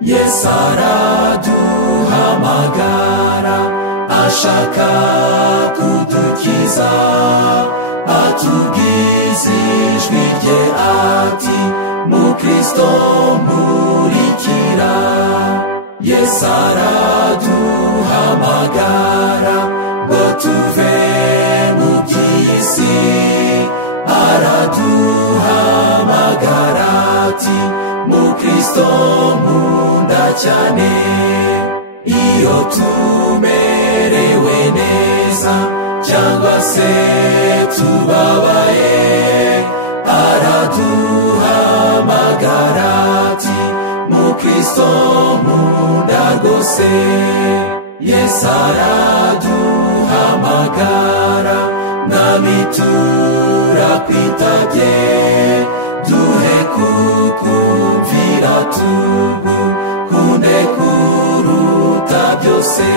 Yesu araduhamagara ashaka kudukiza atubwiza ijwi rye ati mukristo nkurikira. Yesu araduhamagara ngo tuve mu by'isi araduhamagara ati mukristo nkunda cyane. Iyo tumerewe neza cyangwa se tubabaye araduhamagara ati mukristo nkunda rwose. Yesu araduhamagara mwami turapitanye duhe kukumvira tugukunde kuruta byose.